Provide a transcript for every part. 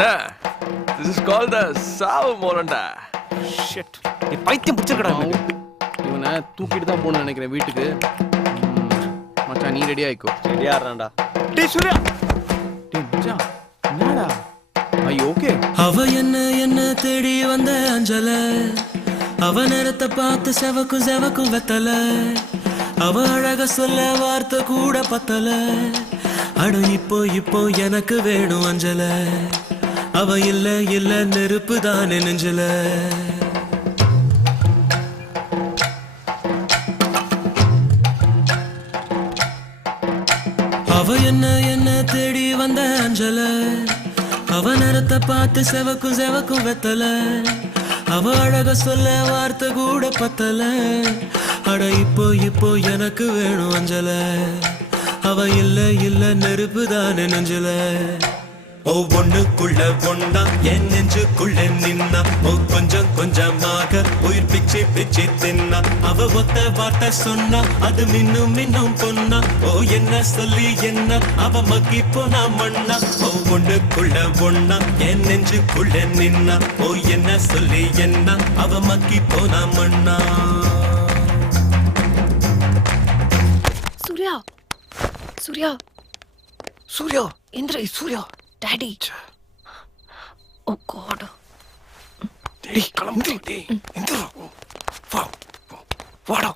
This is called the சாவு மோலண்டா. Shit. நீ பைத்தியம் பிடிச்சிருக்கடா. இவனை தூக்கிட்டு தான் போகணும்னு நினைக்கிறேன் வீட்டுக்கு. மச்சான் நீ ரெடி ஆயிக்கோ. ரெடியா இருடா. டேய் சூர்யா. டேய் மச்சான் என்னடா? ஐயோ ஓகே. அவ என்ன தேடி வந்த அஞ்சல, அவ நேரத்தை பார்த்து செவக்கும் வெத்தல, அவ அழக சொல்ல வார்த்தை கூட பத்தல. அடு இப்போ எனக்கு வேணும் அஞ்சல, அவ இல்ல நெருப்பு தானே நெஞ்சல. அவ என்ன தேடி வந்த அஞ்சல, அவ நேரத்தை பார்த்து செவக்கும் வெத்தல, அவ அழக சொல்ல வார்த்தை கூட பத்தல. அட இப்போ எனக்கு வேணும் அஞ்சல, அவ இல்ல நெருப்பு தானே நெஞ்சல. ஒவ்வொன்னுக்குள்ள ஒன்னா என் நெஞ்சுக்குள்ள நின்னா, கொஞ்சமாக உயிர் பிச்சு தின்னா. அவ ஒத்த வார்த்தை சொன்னா அது மின்னும் பொன்னா. என்ன சொல்லி என்ன அவ மக்கி போனா மண்ணா. ஒவ்வொன்னுக்குள்ள ஒன்னா என் நெஞ்சுக்குள்ள நின்னா, என்ன சொல்லி என்ன அவ மக்கி போனா மண்ணா. சூர்யா இந்திர சூர்யா டாடி. ஓ காட். டேய் கிளம்பு டேய். இந்திர வாடா.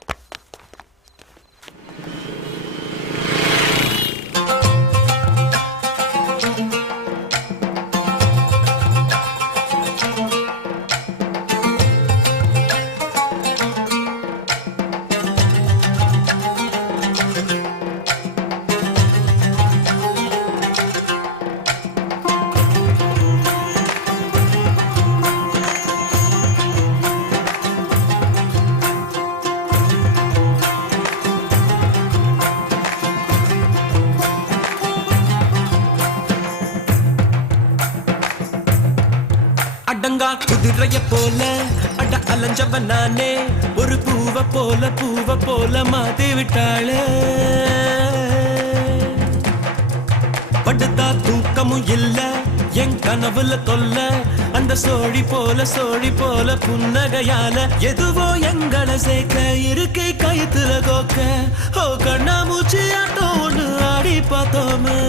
அடங்கா குதிரைய போல அட அலஞ்சவன் நானே, ஒரு பூவ போல மாத்தி விட்டாளே. படுத்தா தூக்கமும் இல்ல என் கனவுல தொல்ல, அந்த சோழி போல புன்னகையால எதுவோ எங்களை சேர்க்க இருக்கை கயித்துல கோக்க. ஓ கண்ணா மூச்சு ஆட்டம் ஒண்ணு ஆடி பார்த்தோமே,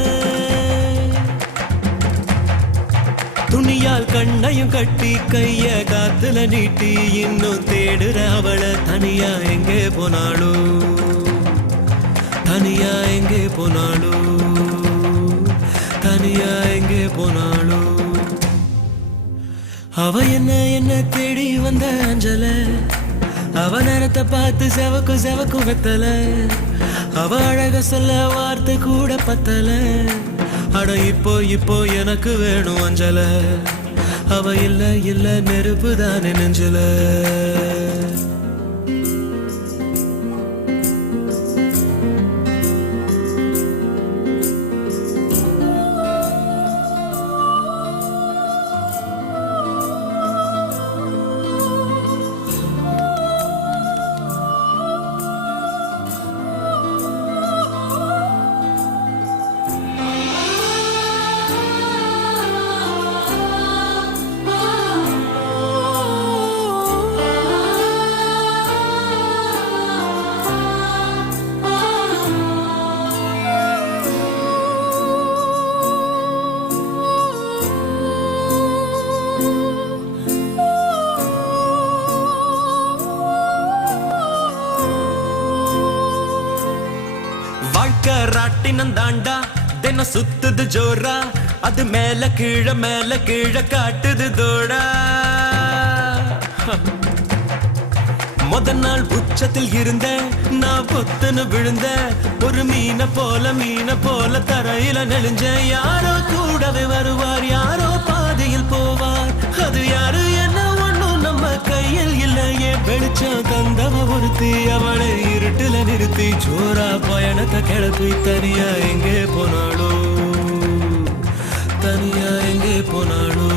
துணியால் கண்ணையும் கட்டி கைய காத்துல நீட்டி இன்னும் தேடுற அவள. தனியா எங்கே போனாளோ, தனியா எங்கே போனாளோ. அவ என்ன தேடி வந்த அஞ்சல, அவ நேரத்தை பார்த்து செவக்கும் வெத்தல, அவ அழக சொல்ல வார்த்தை கூட பத்தல. அட இப்போ எனக்கு வேணும் அஞ்சல, அவ இல்ல நெருப்பு தானே நெஞ்சல. ராட்டினம் தாண்டா தினம் சுத்துது ஜோரா, அது மேல கீழ காட்டுது தோடா. நாள் உச்சத்தில் இருந்த நான் பொத்துன்னு விழுந்த, ஒரு மீன போல தரையில நெளிஞ்ச. யாரோ கூடவே வருவார், யாரோ பாதையில் போவார், அது யாரு என்ன ஒண்ணும் நம்ம கையில் இல்லையே. வெளிச்சம் தந்தவ ஒருத்தி, அவளை இருட்டுல நிறுத்தி ஜோரா பயணத்தை கிளப்பி தனியா எங்கே போனாளோ, தனியா எங்கே போனாளோ.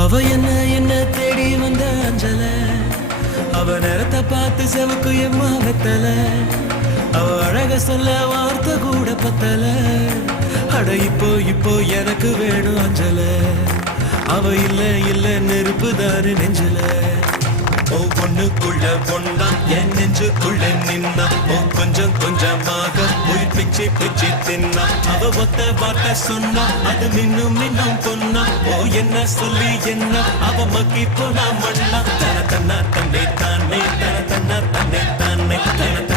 அவ என்ன தேடி வந்த அஞ்சல, அவ நேரத்தை பார்த்து செவக்கு எம்மா வெத்தல, அவ அழக சொல்ல வார்த்தை கூட பத்தல அட இப்போ இப்போ எனக்கு வேணும் அஞ்சல அவ இல்ல இல்ல நெருப்புதாரு நெஞ்சல ஓ பொண்ணுக்குள்ள பொண்ணா என் நெஞ்சுக்குள்ள நின்னா ஓ கொஞ்சம் கொஞ்சமாக உயிர் பிச்சு பிச்சு தின்னா அவ ஒத்த வார்த்தை சொன்னா அது மின்னும் மின்னும் பொண்ணா ஓ என்ன சொல்லி என்ன அவ மக்கி போனா மண்ணா தன தன்னா தன்னை தானே தன தன்னா தன்னை தானே தன